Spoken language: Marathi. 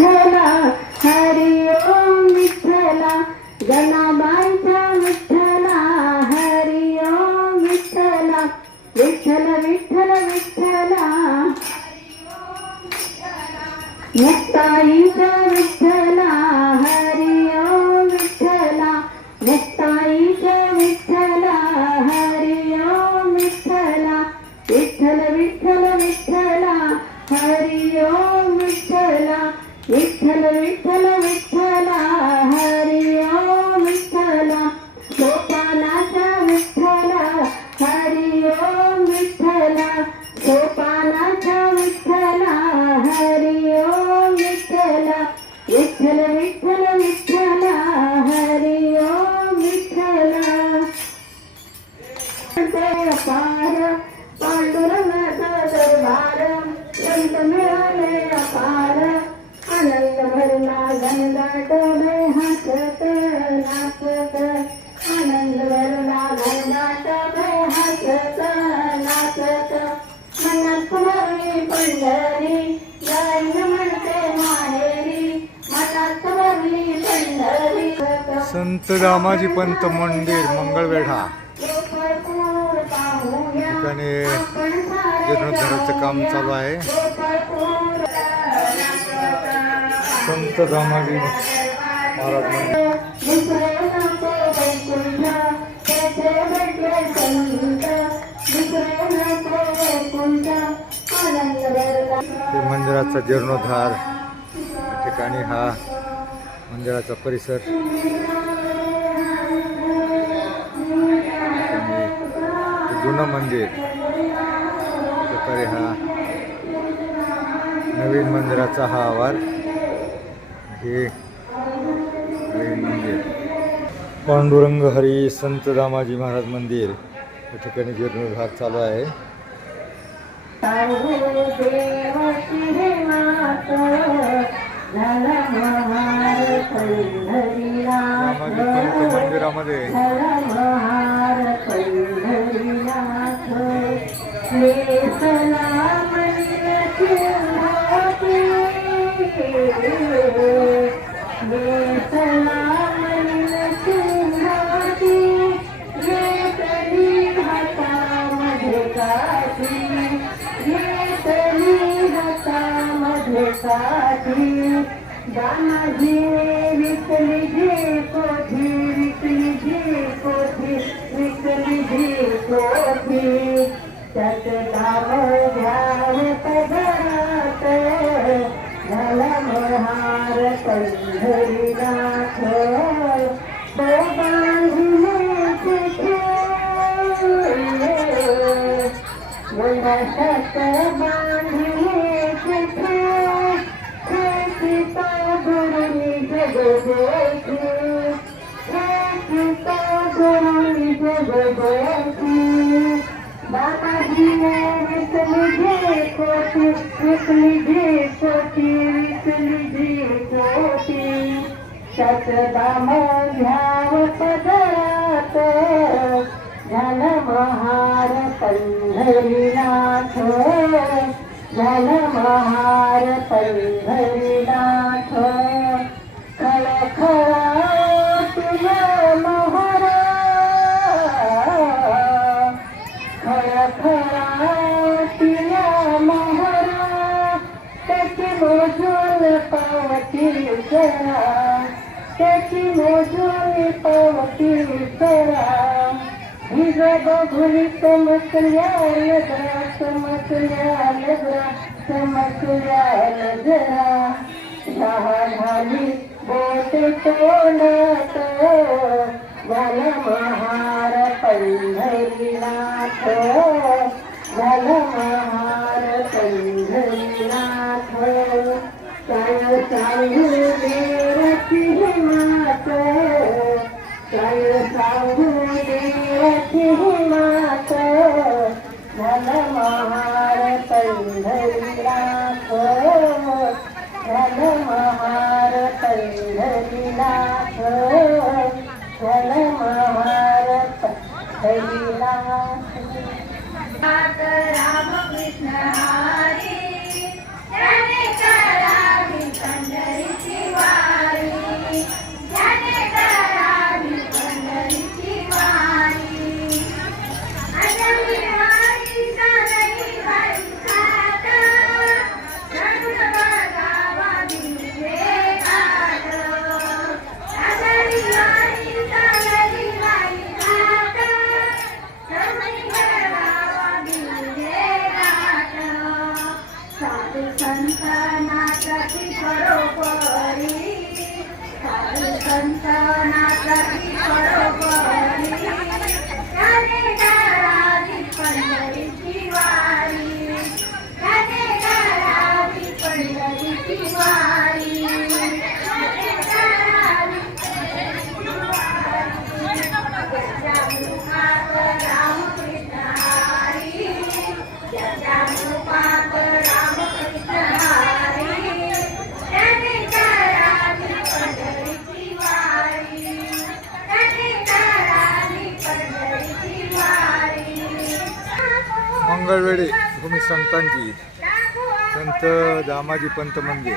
विठ्ठला हरी ओम विठ्ठला जनाबाईचा विठ्ठला हरी ओम विठ्ठला विठ्ठल विठ्ठल विठ्ठला मुक्ताईचा विठ्ठला हरी ओम विठ्ठला मुक्ताईचा विठ्ठला हरी ओम विठ्ठला विठ्ठल विठ्ठल विठ्ठला हरी ओम विठ्ठला विठ्ठल विठ्ठल विठ्ठला हरी ओम विठ्ठला सोपानाचा विठ्ठला हरी ओम विठ्ठला सोपानाचा विठ्ठला हरी ओम विठ्ठला विठ्ठल विठ्ठल विठ्ठला हरी ओम विठ्ठला पार पांडुरंगाचा दरबार संत मिळाले अपार आनंद भरला घनदाट हसत नाचत आनंद भरला घनदाट हसत नाचत मनात भरली पंढरी जाईन म्हणते माहेरी मनात भरली पंढरी संत दामाजी पंत मंदिर मंगळवेढा ठिकाणी जीर्णोद्धाराचं काम चालू आहे. संत दामाजी महाराज मंदिर मंदिराचा जीर्णोद्धार ठिकाणी हा मंदिराचा परिसर जुनं मंदिर प्रकारे हा नवीन मंदिराचा हा आवार हे नवीन मंदिर पांडुरंग हरी संत दामाजी महाराज मंदिर या ठिकाणी जीर्णोद्धार चालू आहे. दामाजी पंत मंदिरामध्ये दामाजी विकली जी कोठी विकली जी कोठी विकली जी कोठी त्यात दाम घ्याव पदरात झाला महार पंढरीनाथ तो बांधले तिथे वंदाशात बांधले तिथे दादाजी ने विकली जी कोठी विकली जी कोठी विकली जी कोठी त्यात दाम घ्याव पदरात झालं महार पंढरीनाथ झालं महार पंढरीनाथ खळखळा तुझ्या महारा खळखळा तुझ्या महारा त्याची मोजून पावती करा त्याची मोजून पावती करा हिज बघुली चमकल्या नजरा चमकल्या नजरा चमकल्या नजरा झाली बोट तोंडात झालं महार पंढरीनाथ झालं महार पंढरीनाथ काय सांगू देवाची मात काय सांगू देवाची मात झालं महार पंढरीनाथ झालं महार पंढरीनाथ झालं महार पंढरीनाथ रामकृष्ण हरी त्याने करावी पंढरी मंगळवेढे भूमी संतांची संत दामाजी पंत मंदिर